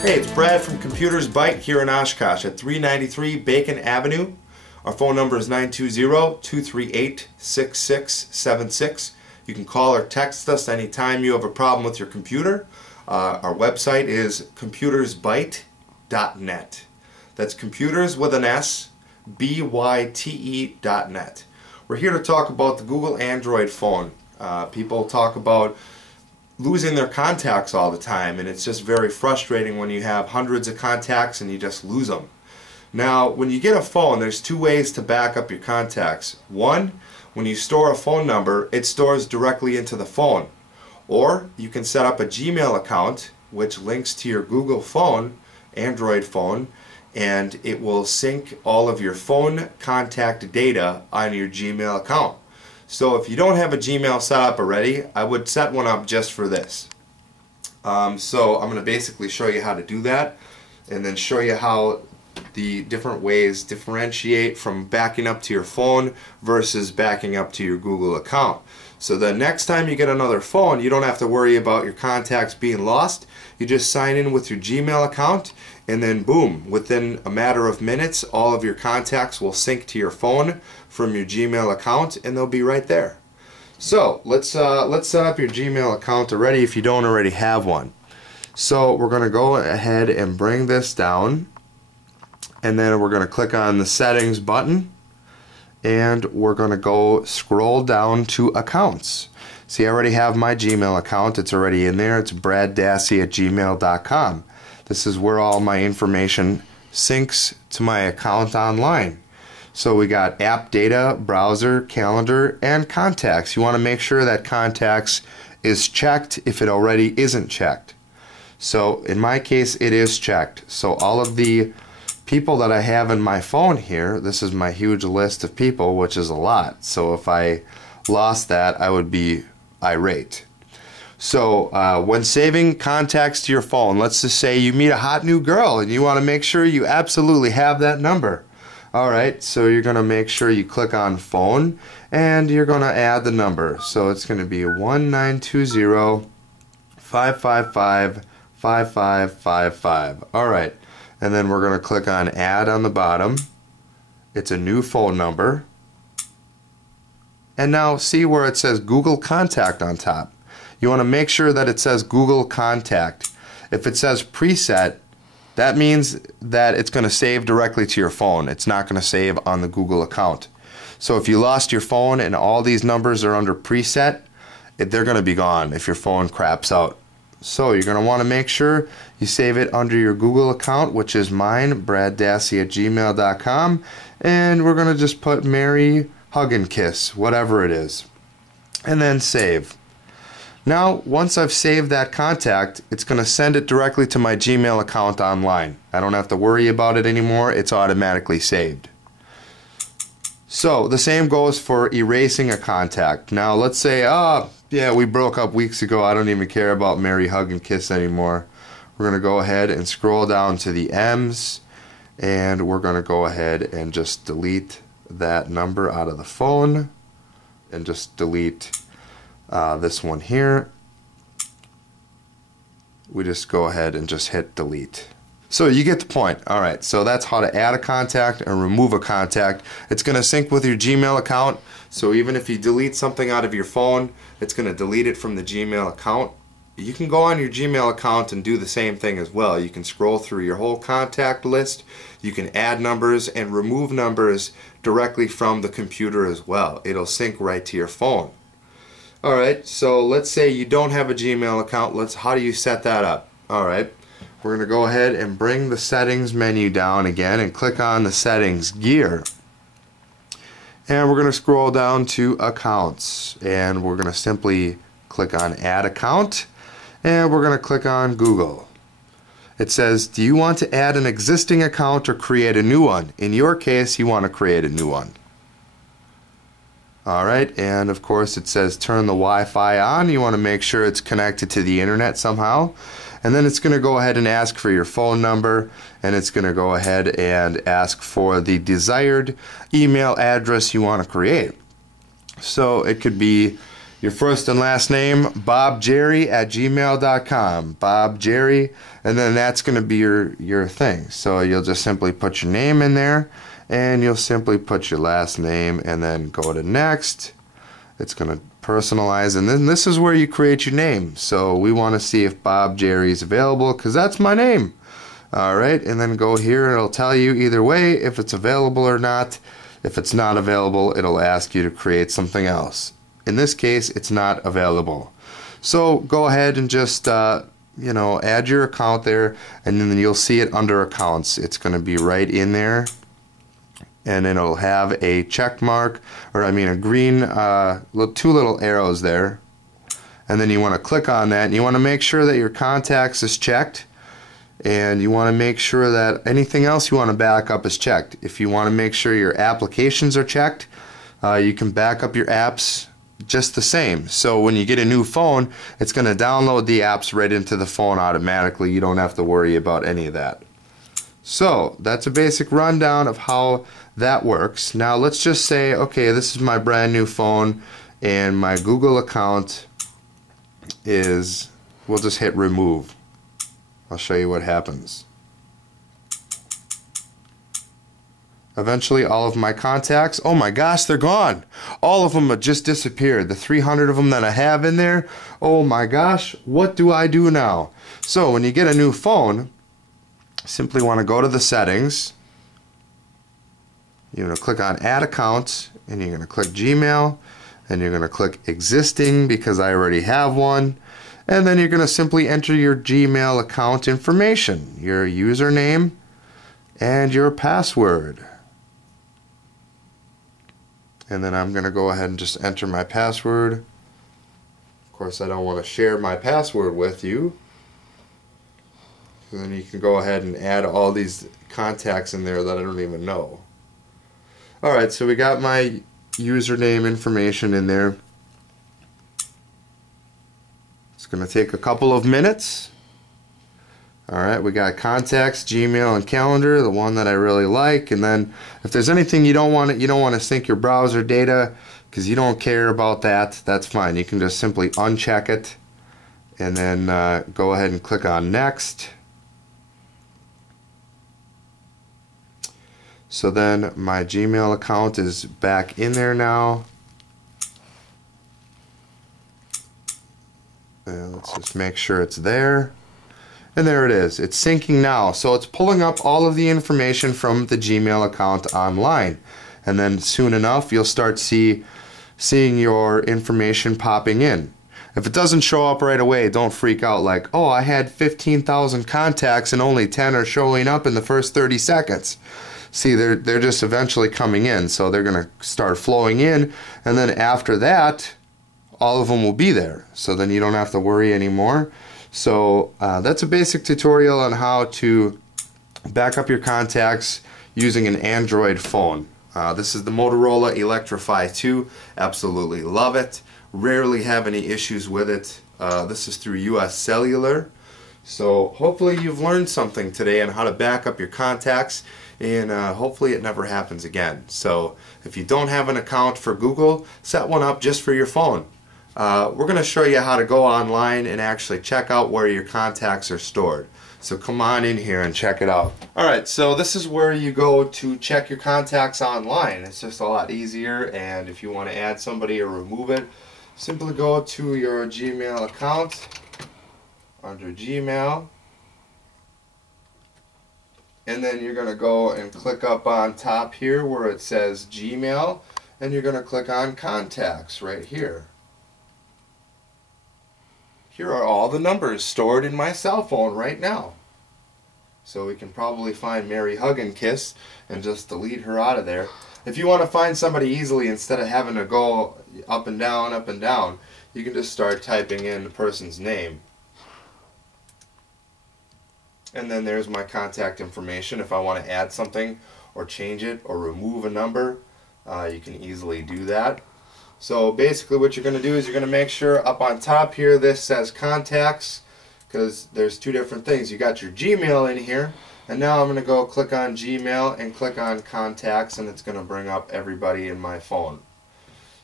Hey, it's Brad from Computers Byte here in Oshkosh at 393 Bacon Avenue. Our phone number is 920-238-6676. You can call or text us anytime you have a problem with your computer. Our website is computersbyte.net. That's computers with an S, BYTE.net. We're here to talk about the Google Android phone. People talk about losing their contacts all the time, and it's just very frustrating when you have hundreds of contacts and you just lose them. Now, when you get a phone, there's two ways to back up your contacts. One, when you store a phone number, it stores directly into the phone. Or you can set up a Gmail account which links to your Google phone, Android phone, and it will sync all of your phone contact data on your Gmail account. So if you don't have a Gmail set up already, I would set one up just for this. So I'm going to basically show you how to do that, and then show you how the different ways differentiate from backing up to your phone versus backing up to your Google account. So the next time you get another phone, you don't have to worry about your contacts being lost. You just sign in with your Gmail account, and then boom, within a matter of minutes, all of your contacts will sync to your phone from your Gmail account, and they'll be right there. So let's set up your Gmail account already if you don't already have one. So we're going to go ahead and bring this down, and then we're going to click on the settings button, and we're going to go scroll down to accounts. See, I already have my Gmail account. It's already in there. It's braddassey@gmail.com. This is where all my information syncs to my account online. So we got app data, browser, calendar, and contacts. You want to make sure that contacts is checked if it already isn't checked. So in my case, it is checked. So all of the people that I have in my phone here, this is my huge list of people, which is a lot. So if I lost that, I would be irate. So when saving contacts to your phone, let's just say you meet a hot new girl and you want to make sure you absolutely have that number. Alright, so you're going to make sure you click on phone, and you're going to add the number. So it's going to be 1920-555-5555. Alright, and then we're going to click on add on the bottom. It's a new phone number. And now see where it says Google Contact on top. You want to make sure that it says Google Contact. If it says preset, that means that it's going to save directly to your phone. It's not going to save on the Google account. So if you lost your phone and all these numbers are under preset, they're going to be gone if your phone craps out. So you're going to want to make sure you save it under your Google account, which is mine, braddassey@gmail.com, and we're going to just put Mary Hug and Kiss, whatever it is, and then save. Now, once I've saved that contact, it's going to send it directly to my Gmail account online. I don't have to worry about it anymore. It's automatically saved. So, the same goes for erasing a contact. Now, let's say, yeah, we broke up weeks ago. I don't even care about Mary Hug and Kiss anymore. We're going to go ahead and scroll down to the M's, and we're going to go ahead and just delete that number out of the phone, and just delete this one here. We just go ahead and just hit delete. So you get the point. Alright, so that's how to add a contact and remove a contact. It's going to sync with your Gmail account, so even if you delete something out of your phone, it's going to delete it from the Gmail account. You can go on your Gmail account and do the same thing as well. You can scroll through your whole contact list. You can add numbers and remove numbers directly from the computer as well. It'll sync right to your phone. Alright, so let's say you don't have a Gmail account. How do you set that up? Alright, we're going to go ahead and bring the settings menu down again and click on the settings gear. And we're going to scroll down to accounts, and we're going to simply click on add account, and we're going to click on Google. It says, do you want to add an existing account or create a new one? In your case, you want to create a new one. Alright, and of course it says turn the Wi-Fi on. You want to make sure it's connected to the internet somehow. And then it's going to go ahead and ask for your phone number, and it's going to go ahead and ask for the desired email address you want to create. So it could be your first and last name, bobjerry@gmail.com. Bob Jerry, and then that's going to be your thing. So you'll just simply put your name in there, and you'll simply put your last name, and then go to next. It's going to personalize, and then this is where you create your name. So we want to see if Bob Jerry is available, because that's my name. Alright, and then go here, and it'll tell you either way if it's available or not. If it's not available, it'll ask you to create something else. In this case, it's not available. So go ahead and just add your account there, and then you'll see it under accounts. It's going to be right in there, and then it'll have a check mark, or a green two little arrows there, and then you want to click on that, and you want to make sure that your contacts is checked, and you want to make sure that anything else you want to back up is checked. If you want to make sure your applications are checked, you can back up your apps just the same. So when you get a new phone, it's going to download the apps right into the phone automatically. You don't have to worry about any of that. So that's a basic rundown of how that works. Now let's just say, okay, this is my brand new phone, and my Google account is, we'll just hit remove. I'll show you what happens. Eventually all of my contacts, oh my gosh, they're gone. All of them have just disappeared. The 300 of them that I have in there, oh my gosh, what do I do now? So when you get a new phone, simply want to go to the settings. You're going to click on add account, and you're going to click Gmail, and you're going to click existing because I already have one. And then you're going to simply enter your Gmail account information, your username and your password. And then I'm going to go ahead and just enter my password. Of course, I don't want to share my password with you. And then you can go ahead and add all these contacts in there that I don't even know. Alright, so we got my username information in there. It's going to take a couple of minutes. Alright, we got contacts, Gmail, and calendar, the one that I really like. And then if there's anything you don't want to sync your browser data because you don't care about that, that's fine. You can just simply uncheck it, and then go ahead and click on next. So then my Gmail account is back in there now. And let's just make sure it's there. And there it is. It's syncing now. So it's pulling up all of the information from the Gmail account online. And then soon enough, you'll start seeing your information popping in. If it doesn't show up right away, don't freak out like, oh, I had 15,000 contacts and only 10 are showing up in the first 30 seconds. See, they're just eventually coming in. So they're going to start flowing in. And then after that, all of them will be there, so then you don't have to worry anymore. So that's a basic tutorial on how to back up your contacts using an Android phone. This is the Motorola Electrify 2. Absolutely love it. Rarely have any issues with it. This is through US Cellular. So hopefully you've learned something today on how to back up your contacts, and hopefully it never happens again. So if you don't have an account for Google, set one up just for your phone. We're going to show you how to go online and actually check out where your contacts are stored. So come on in here and check it out. Alright, so this is where you go to check your contacts online. It's just a lot easier, and if you want to add somebody or remove it, simply go to your Gmail account under Gmail, and then you're going to go and click up on top here where it says Gmail, and you're going to click on Contacts right here. Here are all the numbers stored in my cell phone right now. So we can probably find Mary Hug and Kiss and just delete her out of there. If you want to find somebody easily, instead of having to go up and down, you can just start typing in the person's name. And then there's my contact information. If I want to add something or change it or remove a number, you can easily do that. So basically what you're going to do is you're going to make sure up on top here this says contacts, because there's two different things. You got your Gmail in here, and now I'm going to go click on Gmail and click on contacts, and it's going to bring up everybody in my phone.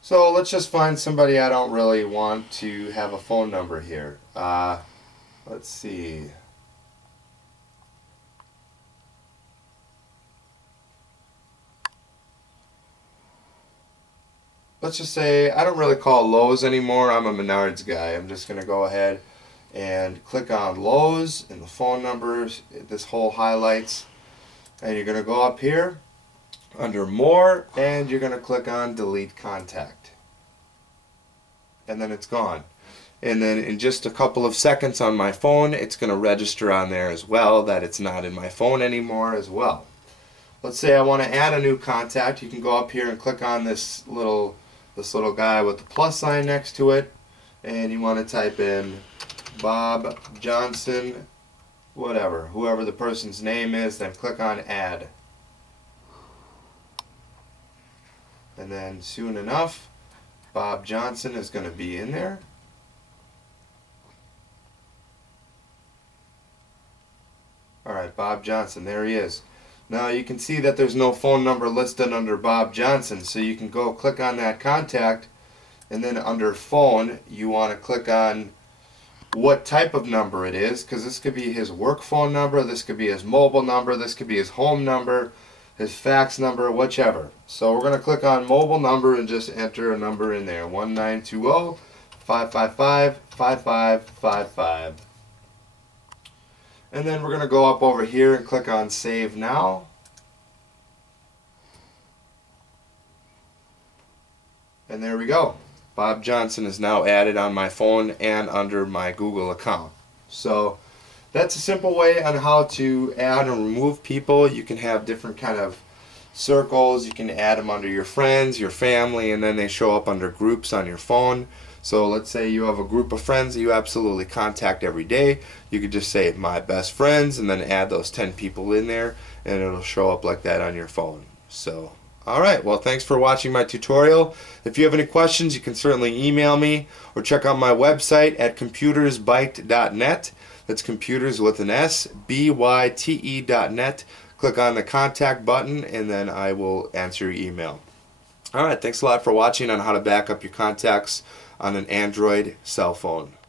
So let's just find somebody I don't really want to have a phone number here. Let's see. Let's just say I don't really call Lowe's anymore. I'm a Menards guy. I'm just going to go ahead and click on Lowe's and the phone numbers. This whole highlights. And you're going to go up here under More, and you're going to click on Delete Contact. And then it's gone. And then in just a couple of seconds on my phone, it's going to register on there as well that it's not in my phone anymore as well. Let's say I want to add a new contact. You can go up here and click on this little guy with the plus sign next to it, and you want to type in Bob Johnson, whatever, whoever the person's name is, then click on Add. And then soon enough, Bob Johnson is going to be in there. Alright, Bob Johnson, there he is. Now you can see that there's no phone number listed under Bob Johnson, so you can go click on that contact, and then under phone you want to click on what type of number it is, because this could be his work phone number, this could be his mobile number, this could be his home number, his fax number, whichever. So we're going to click on mobile number and just enter a number in there, 1920-555-5555. And then we're going to go up over here and click on Save Now. And there we go. Bob Johnson is now added on my phone and under my Google account. So that's a simple way on how to add and remove people. You can have different kind of circles. You can add them under your friends, your family, and then they show up under groups on your phone. So let's say you have a group of friends that you absolutely contact every day. You could just say my best friends and then add those 10 people in there, and it'll show up like that on your phone. So alright, well, thanks for watching my tutorial. If you have any questions, you can certainly email me or check out my website at computersbyte.net. That's computers with an S, BYTE.net. Click on the contact button and then I will answer your email. Alright, thanks a lot for watching on how to back up your contacts on an Android cell phone.